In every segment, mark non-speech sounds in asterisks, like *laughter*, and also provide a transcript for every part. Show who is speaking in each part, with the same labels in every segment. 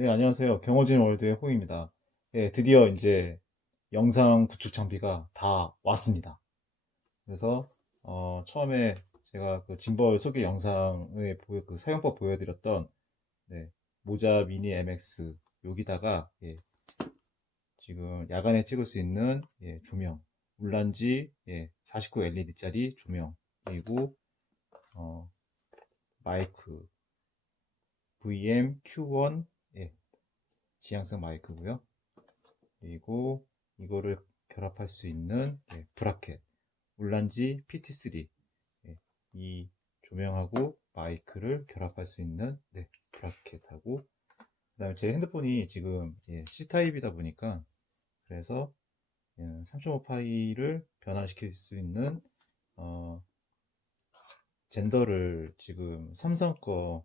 Speaker 1: 네, 안녕하세요. 경호진 월드의 호입니다. 예, 드디어 이제 영상 구축 장비가 다 왔습니다. 그래서, 어, 처음에 제가 그 짐벌 소개 영상의 그 사용법 보여드렸던, 네, 모자 미니 MX, 여기다가, 예, 지금 야간에 찍을 수 있는, 예, 조명, 울란지, 예, 49 LED짜리 조명, 그리고, 어, 마이크, VM Q1, 예, 지향성 마이크고요. 그리고 이거를 결합할 수 있는 예, 브라켓, 울란지 PT3 예, 이 조명하고 마이크를 결합할 수 있는 네, 브라켓하고. 그다음에 제 핸드폰이 지금 예, C타입이다 보니까 그래서 예, 3.5 파일을 변화시킬 수 있는 어, 젠더를 지금 삼성 거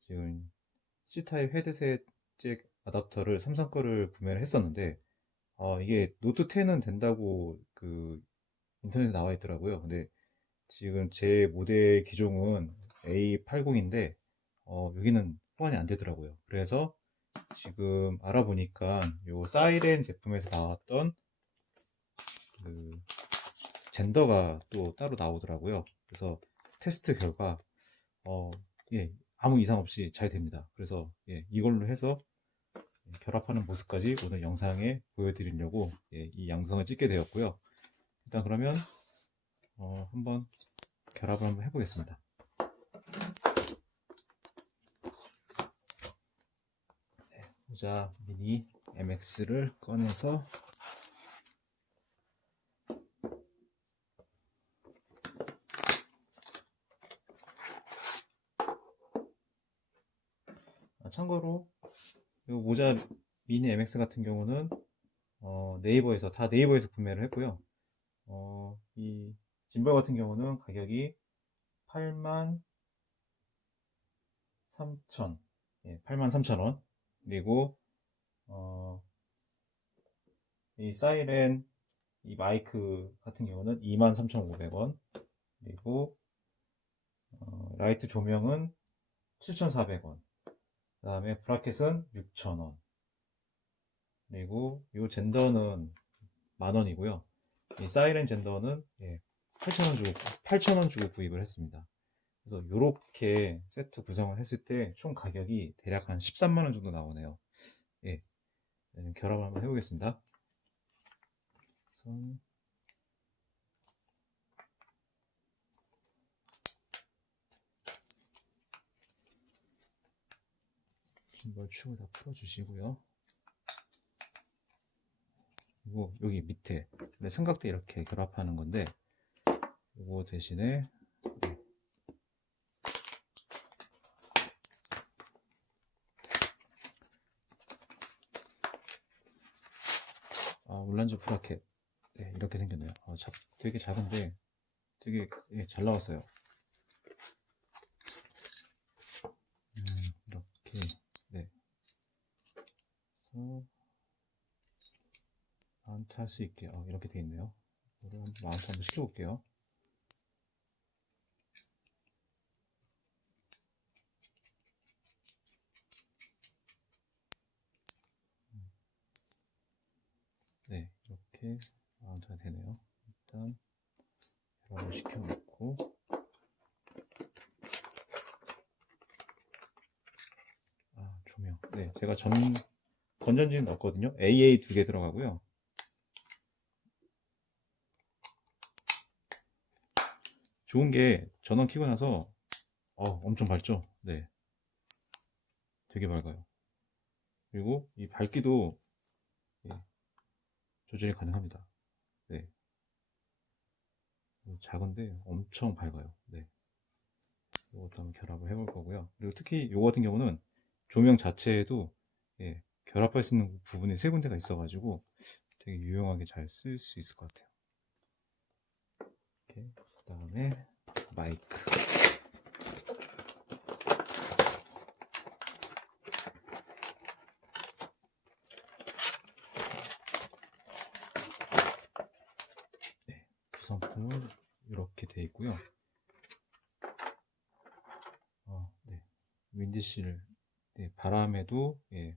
Speaker 1: 지금 C타입 헤드셋 잭 아답터를 삼성 거를 구매를 했었는데 어, 이게 노트 10은 된다고 그 인터넷에 나와 있더라고요. 근데 지금 제 모델 기종은 A80인데 어, 여기는 호환이 안 되더라고요. 그래서 지금 알아보니까 요 사이렌 제품에서 나왔던 그 젠더가 또 따로 나오더라고요. 그래서 테스트 결과 어, 예, 아무 이상 없이 잘 됩니다. 그래서 예, 이걸로 해서 결합하는 모습까지 오늘 영상에 보여드리려고 예, 이 영상을 찍게 되었고요. 일단 그러면 어, 한번 결합을 한번 해보겠습니다. 네, 모자 미니 MX를 꺼내서 아, 참고로 이 모자 미니 MX 같은 경우는 어, 네이버에서 다 네이버에서 구매를 했고요. 어, 이 짐벌 같은 경우는 가격이 8만 3천, 예, 8만 3천 원. 그리고 어, 이 사이렌 이 마이크 같은 경우는 2만 3,500원. 그리고 어, 라이트 조명은 7,400원. 그 다음에 브라켓은 6,000원. 그리고 이 젠더는 만원이고요. 이 사이렌 젠더는 예, 8,000원 주고, 8,000원 주고 구입을 했습니다. 그래서 이렇게 세트 구성을 했을 때 총 가격이 대략 한 13만원 정도 나오네요. 예. 네, 결합을 한번 해보겠습니다. 우선 이걸 축을 다 풀어주시고요. 그리고 여기 밑에 삼각대 이렇게 결합하는 건데 이거 대신에 네. 아 울란즈 브라켓 네, 이렇게 생겼네요. 아, 자, 되게 작은데 되게 예, 잘 나왔어요. 음, 이렇게 네. 그래서 마운트 할 수 있게 어, 이렇게 돼 있네요. 이거를 한번 마운트 한번 시켜볼게요. 네, 이렇게 마운트가 되네요. 일단 결합을 시켜놓고 아, 조명. 네, 제가 전 건전지는 넣었거든요. AA 두 개 들어가고요. 좋은 게 전원 켜고 나서 어, 엄청 밝죠? 네. 되게 밝아요. 그리고 이 밝기도 예, 조절이 가능합니다. 네. 작은데 엄청 밝아요. 네. 이것도 한번 결합을 해볼 거고요. 그리고 특히 이거 같은 경우는 조명 자체에도 예, 결합할 수 있는 부분이 세 군데가 있어가지고 되게 유용하게 잘 쓸 수 있을 것 같아요. 그 다음에 마이크 네, 구성품은 이렇게 되어 있고요. 어, 네. 윈디실 네, 바람에도 예,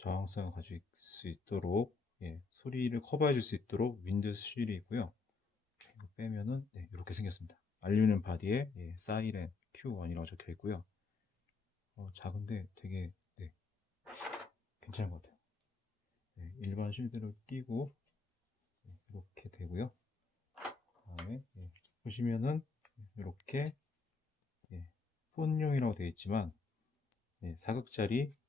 Speaker 1: 저항성을 가질 수 있도록 예, 소리를 커버해 줄 수 있도록 윈드 실이고요. 이거 빼면은 네, 이렇게 생겼습니다. 알루미늄 바디에 예, 사이렌 Q1이라고 적혀 있고요. 어, 작은데 되게 네, 괜찮은 것 같아요. 네, 일반 실드를 끼고 네, 이렇게 되고요. 다음에 예, 보시면은 이렇게 예, 폰용이라고 되어 있지만 예, 사극짜리 예,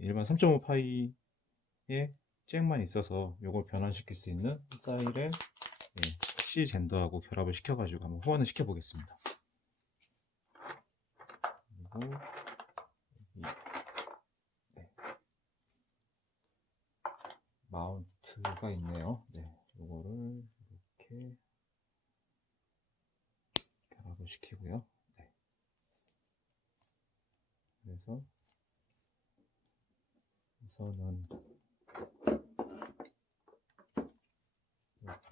Speaker 1: 일반 3.5 파이의 잭만 있어서 이걸 변환시킬 수 있는 사이렌 예, C 젠더하고 결합을 시켜가지고 한번 호환을 시켜보겠습니다. 그리고 네, 마운트가 있네요. 네, 이거를 이렇게 결합을 시키고요. 네. 그래서 우선은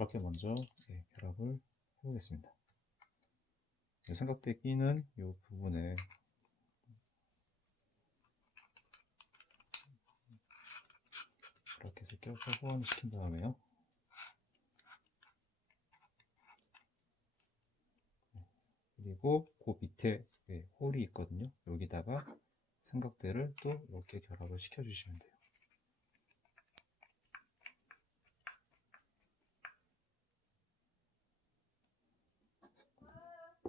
Speaker 1: 이렇게 먼저 예, 결합을 해보겠습니다. 이 삼각대 끼는 이 부분에 이렇게 해서 껴서 호환시킨 다음에요. 그리고 그 밑에 예, 홀이 있거든요. 여기다가 삼각대를 또 이렇게 결합을 시켜주시면 돼요.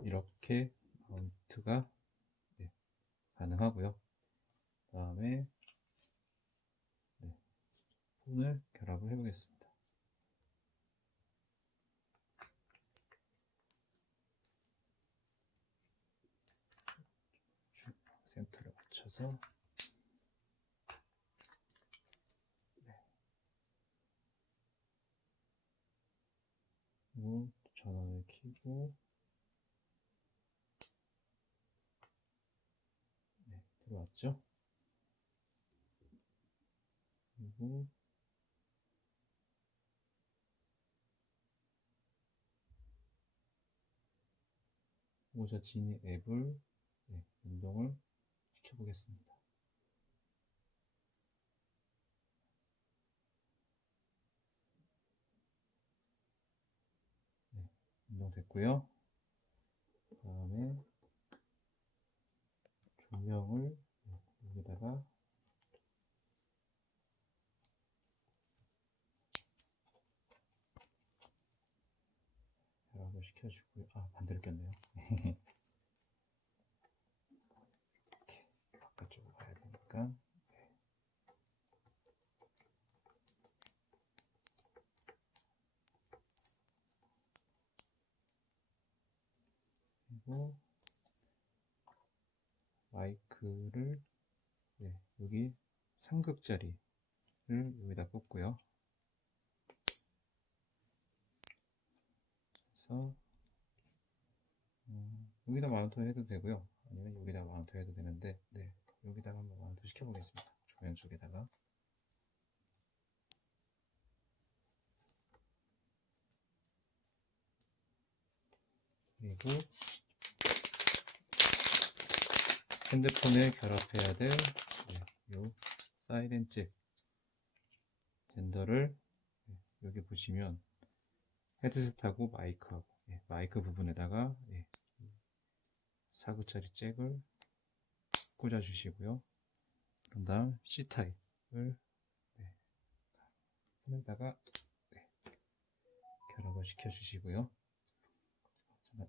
Speaker 1: 이렇게 마운트가 네, 가능하고요. 그 다음에 네, 폰을 결합을 해보겠습니다. 쭉 센터를 맞춰서 네. 그리고 전원을 켜고 네, 들어왔죠? 그리고 모자 지니 앱을 네, 운동을 보겠습니다. 네, 운동됐고요. 그 다음에 조명을 네, 여기다가 시켜주고요. 아 반대로 꼈네요. *laughs* 이렇게 바깥쪽으로 가야 되니까. 네. 그리고 마이크를 네, 여기 삼극자리를 여기다 꽂고요. 그래서 음, 여기다 마운트 해도 되고요. 아니면 여기다 마운트 해도 되는데 네, 여기다가 한번 마운트 시켜 보겠습니다. 조명 쪽에다가 그리고 핸드폰에 결합해야 될 네, 요 사이렌 잭 젠더를 네, 여기 보시면 헤드셋하고 마이크하고 예, 마이크 부분에다가 예, 사구짜리 잭을 꽂아 주시고요. 그런 다음 C 타입을 네, 폰에다가 네, 결합을 시켜 주시고요. 잠깐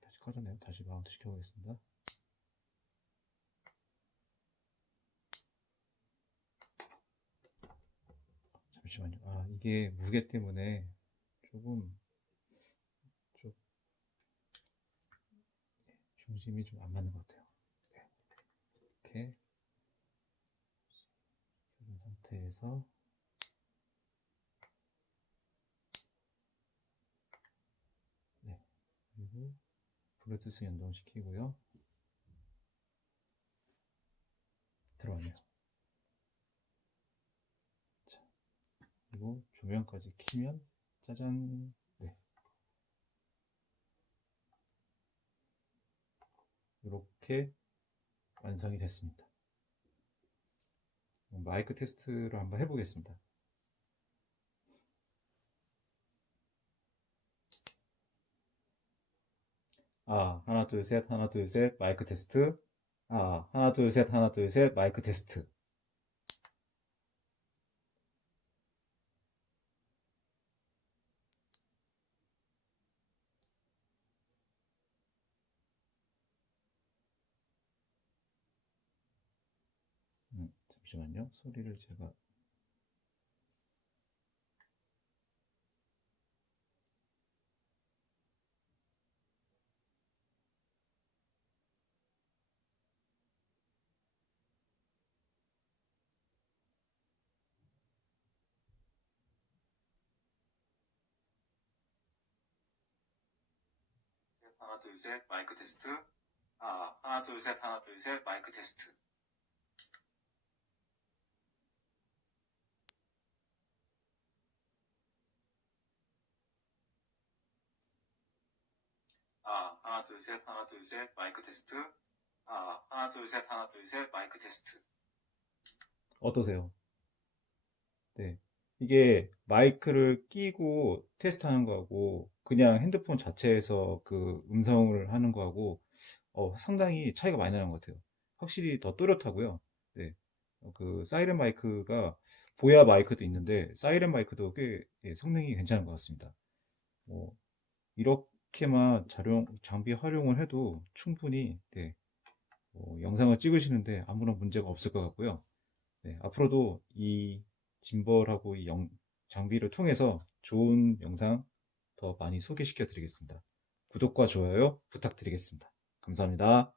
Speaker 1: 다시 꺼졌네요. 다시 마운트 시켜 보겠습니다. 잠시만요. 아 이게 무게 때문에 조금 좀 중심이 좀 안 맞는 것 같아요. 네. 이렇게 이런 상태에서 네 그리고 블루투스 연동시키고요. 들어왔네요. 자, 그리고 조명까지 키면 짜잔. 네. 이렇게 완성이 됐습니다. 마이크 테스트를 한번 해보겠습니다. 아, 하나, 둘, 셋, 하나, 둘, 셋, 마이크 테스트. 아, 하나, 둘, 셋, 하나, 둘, 셋, 마이크 테스트. 음, 잠시만요. 소리를 제가 하나, 둘, 셋, 마이크 테스트. 아, 하나, 둘, 셋, 하나, 둘, 셋, 마이크 테스트. 아, 하나, 둘, 셋, 하나, 둘, 셋, 마이크 테스트. 아, 하나, 둘, 셋, 하나, 둘, 셋, 마이크 테스트. 어떠세요? 네. 이게 마이크를 끼고 테스트하는 거하고 그냥 핸드폰 자체에서 그 음성을 하는 거하고 어, 상당히 차이가 많이 나는 것 같아요. 확실히 더 또렷하고요. 네. 어, 그 사이렌 마이크가 보야 마이크도 있는데 사이렌 마이크도 꽤 예, 성능이 괜찮은 것 같습니다. 뭐 이렇게 만 자룡, 장비 활용을 해도 충분히 네, 어, 영상을 찍으시는데 아무런 문제가 없을 것 같고요. 네, 앞으로도 이 짐벌하고 이 영- 장비를 통해서 좋은 영상 더 많이 소개시켜 드리겠습니다. 구독과 좋아요 부탁드리겠습니다. 감사합니다.